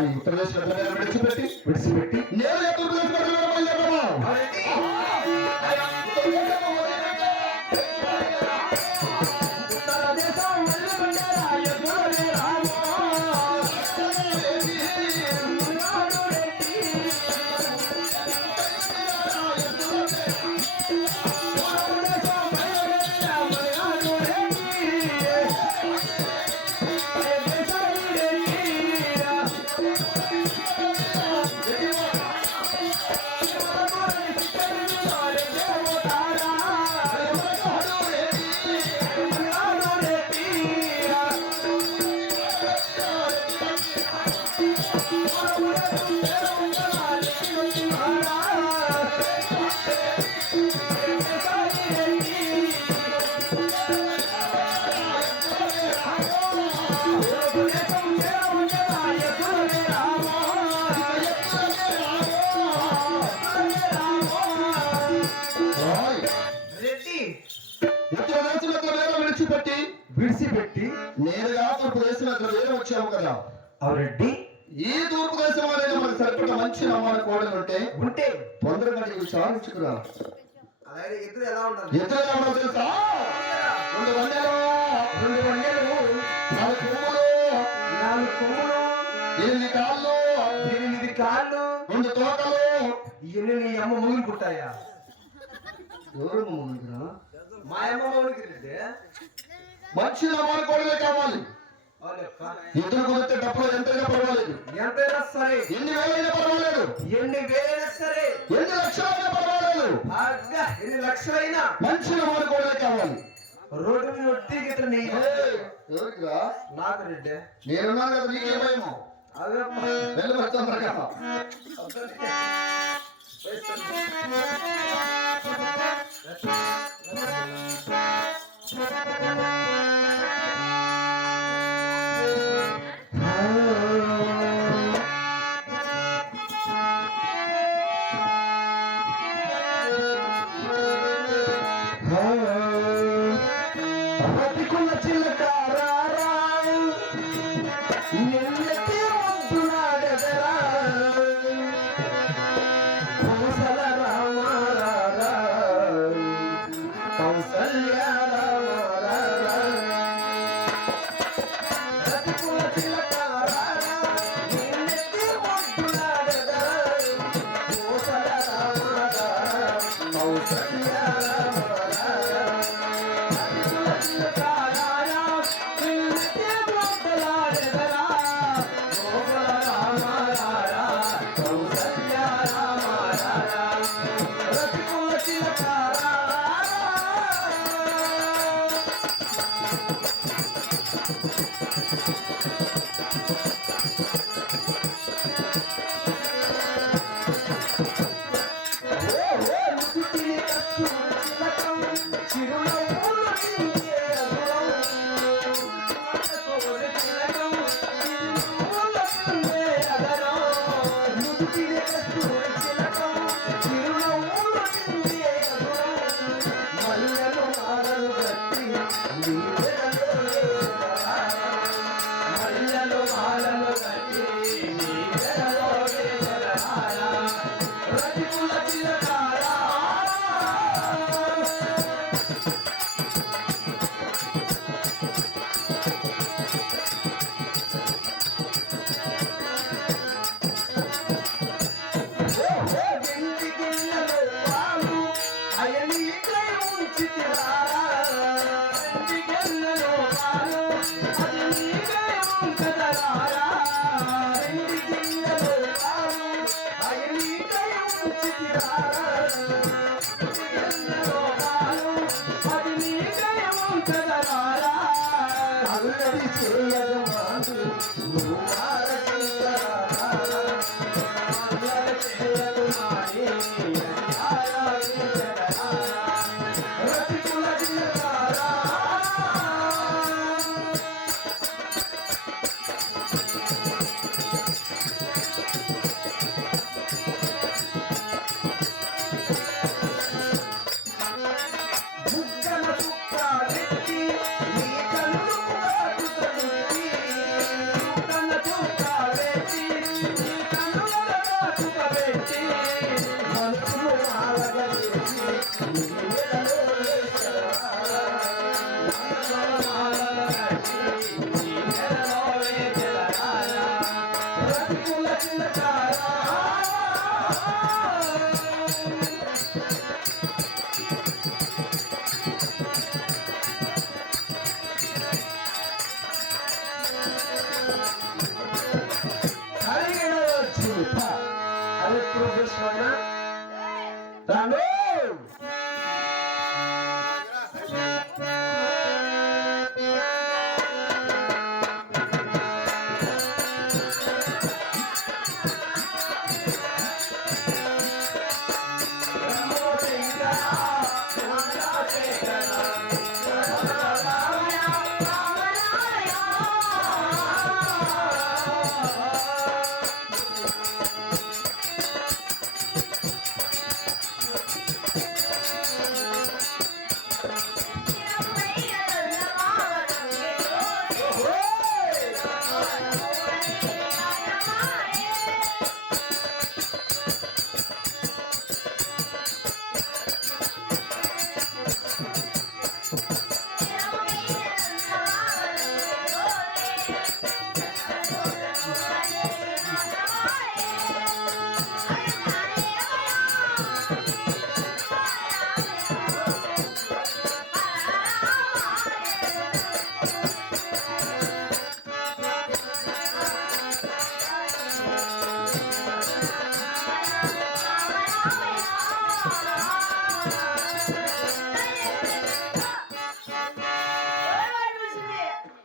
మరి ఉత్తర దేశం విడిచిపెట్టి నేను ఎక్కడ విడిచిపెట్టి నేరుగా తూర్పు దేశంలో వేరే వచ్చాము కదా. అవునండి. ఈ తూర్పు దేశం అనేది మనకు సరిపడ మంచి నమ్మకం కోడలు ఉంటే తొందరగా విచారించుకురా. అలాగే ఎదురు ఎలా ఉండాలి? ఎదురు ఎలా ఉండాలి తెలుసా? 2 వన్నెలు 4 కొమ్ములు 8 కాళ్ళు 2 తోకలు. ఇవన్నీ నీ అమ్మ ముగ్గురు పుట్టాయా? ఎవరు ముగ్గురు? మా అమ్మ ముగ్గురు. మంచి నమ్మకం కోడలే కావాలి. ఇద్దరు కుదిరితే డబ్బులు ఎంతైనా పర్వాలేదు, ఎంతైనా సరే, ఎన్ని వేలైనా పర్వాలేదు, ఎన్ని లక్షలైనా పర్వాలేదు, ఎన్ని లక్షలైనా మంచి నమ్మకం కోడలే కావాలి. రోడ్డు మీద ఒట్టి గిట్ల ఎవరికిరా? నాకు రెడ్డి. నేనున్నాను కదా, నీకేమేమో అదే వెళ్ళబడతాను కదా. Thank you. ఆయన రండి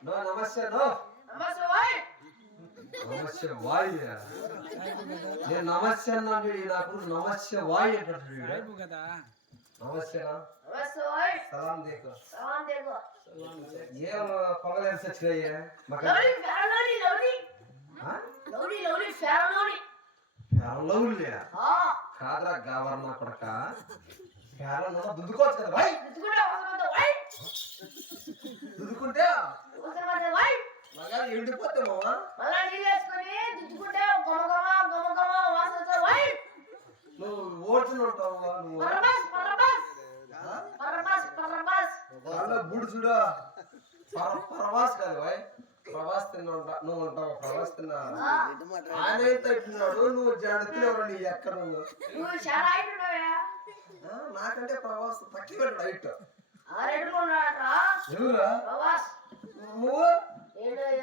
నో నమస్తే నో నమస్తే వాయు నేను నమస్తే అన్నాడు నాకు నమస్తే వాయు అంటాడు నమస్తేనా సలాం దేకో ఏం పొగలేసి వచ్చినాయే లౌలే కాదరా గవర్న కొడక కేరళ దుద్దుకోవచ్చు కదా భాయ్ దుద్దుకుంటే మగా ఎండిపోతామో నువ్వు ఓడ్చుని ఉంటావు నువ్వు బూడు చూడు ప్రవాస్ కాదు భాయ్ ప్రవాస్ తిన్నా నువ్వు ఉంటావు ప్రవాస్ తిన్నా ఆయన అయితే ఇట్టున్నాడు నువ్వు జడుతున్నావు నీ ఎక్కడ నువ్వు నాకంటే ప్రవాస్ తక్కువ హైట్ ఎవరా నువ్వు ఎందుకు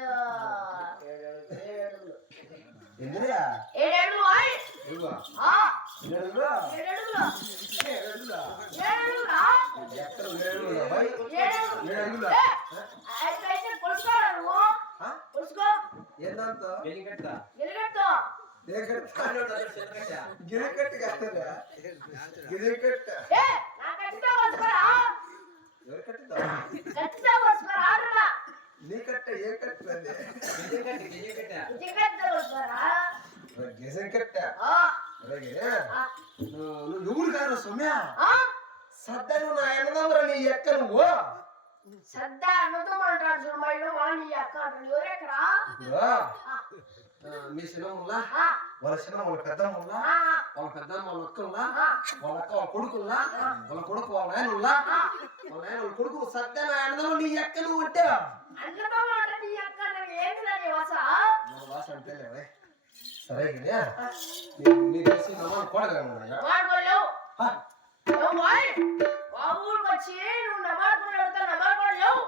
నీ కట్ట ఏ కట్టండి గెజం కట్ట నువ్వు ఎవరు కాదు సౌమ్య సద్దా నువ్వు నా ఎన్నదమ్మరా నీ ఎక్క నువ్వు సద్దా అన్నదమ్మంటాడు చూడమయ్య వాణి అక్క అంటాడు ఎవరెక్కడా మీ సినిమా వాళ్ళ సినిమా వాళ్ళ పెద్దమ్ముల్లా వాళ్ళ పెద్దమ్మ వాళ్ళ అక్కల్లా వాళ్ళ అక్క వాళ్ళ కొడుకుల్లా వాళ్ళ కొడుకు వాళ్ళ నాయనుల్లా వాళ్ళ నాయన వాళ్ళ కొడుకు సద్దా నా ఎన్నదమ్మ నీ ఎక్క నువ్వు అంటే అన్నదమ్మంటే నీ అక్క ఏంటిదని వాస అంటే సరే నీ తెలిసి నమ్మని కోడగలరా ఊరికి వచ్చి నువ్వు నమాడుకుని వెళ్తా నమాడుకోలేవు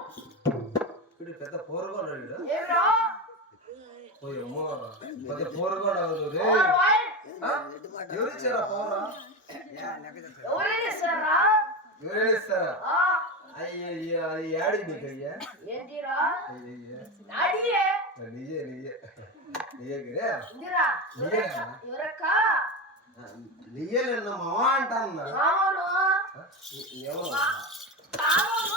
వీడు పెద్ద పోరుగోడు ఏమిరా పోయమ్మో పెద్ద పోరుగోడు అవుతుంది ఎవరు ఇచ్చారా పోరా ఎవరైనా ఇస్తారా ఎవరైనా ఇస్తారా అయ్యయ్యా అది యాడి నీకు అయ్యా ఏంటిరా అయ్యయ్యా నాడియే నిజే నిజే నిజే గిరే ఇందిరా నిజే ఎవరక్క నిజే నిన్న మామ అంటాను మామూలు ఏమో మామూలు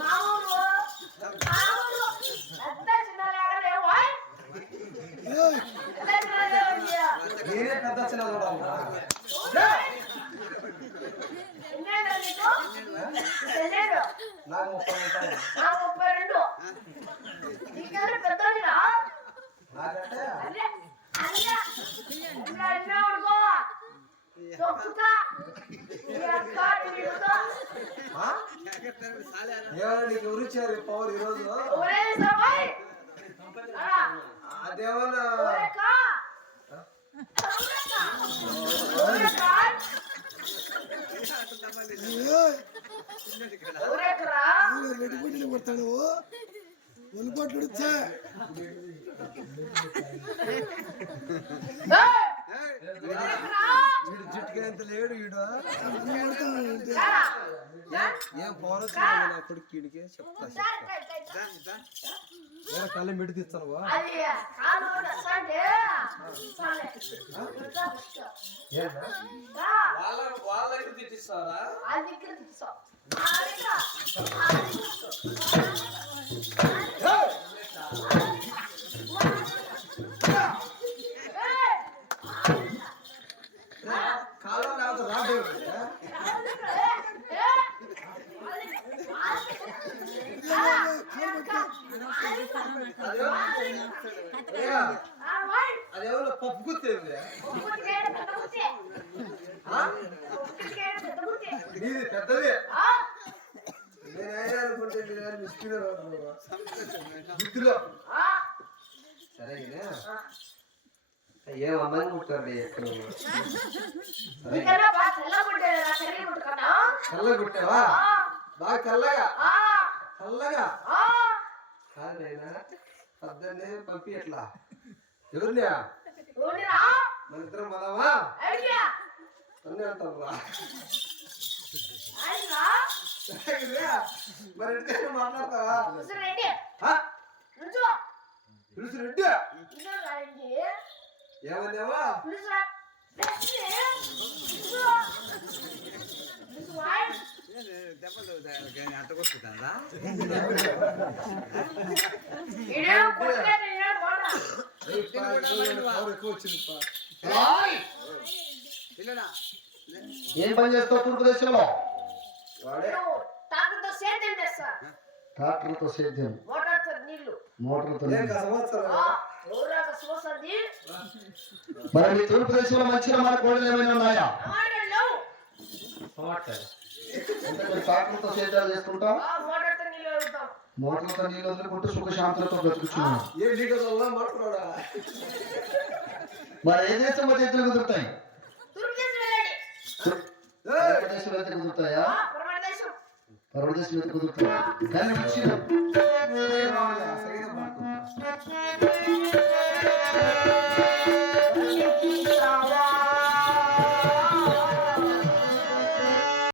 మామూలు మామూలు ఎంత చిన్న లేకలేవా నేనే పెద్ద చిన్న చూడాలన్నా నాకు 30 ఉంటాయి నాకు 32 నీకన్నా పెద్దదిరా నాకంటే అరే అన్న అన్న ఉడుకో తొక్కుతా ఈ అక్క నీడుతో నీకు ఎవరు ఇచ్చారు పవర్ ఈరోజు ఒరే సబాయ్ అదేమన్నా ఒరేక ఒరేక ఒరేకరా వీడు జుట్టుకంత లేడు వీడు ఏం పౌరస్ నా కొడుకు వీడికి చెప్తా కళ్ళ మెడి తీస్తాను వాళ్ళకి తిట్టిస్తారా కాలం లేకపోతే రాదు అదేమో పప్పు గుర్తేది నీది పెద్దది నేనే అనుకుంటే మిస్కిలో గుర్తులో సరే ఏమన్నా ముట్టారు ఎక్కడ కళ్ళ కుట్టావా బాగా కల్లగా కల్లగా కాదైనా పద్దన్నే పంపి ఎట్లా ఎవరినా మన ఇద్దరం పదావా అన్నీ అంటారా మరి ఇంటికి మాట్లాడతావా తెలుసు రెడ్డి ఏమన్నావా అంత కొట్టుకుందా ఏం పని చేస్తావు తూర్పు దేశంలో? వాడే ట్రాక్టర్తో సేద్యం, మోటార్తో మరి మీ తూర్పు దేశంలో మంచిగా మన కోడలు ఏమైనా ఉన్నాయా? ట్రాక్టర్తో సేద్యాలు చేసుకుంటా, మోటార్తో నీళ్ళు వదులుకుంటూ సుఖశాంతులతో బ్రతుకుతున్నాం. ఏ లీటర్లో మాట్లాడా మరి ఏ దేశం మధ్య ఎత్తులు కుదురుతాయి? దేశం అయితే కుదురుతాయా? పరమదేశం అయితే కుదురుతాయా? కానీ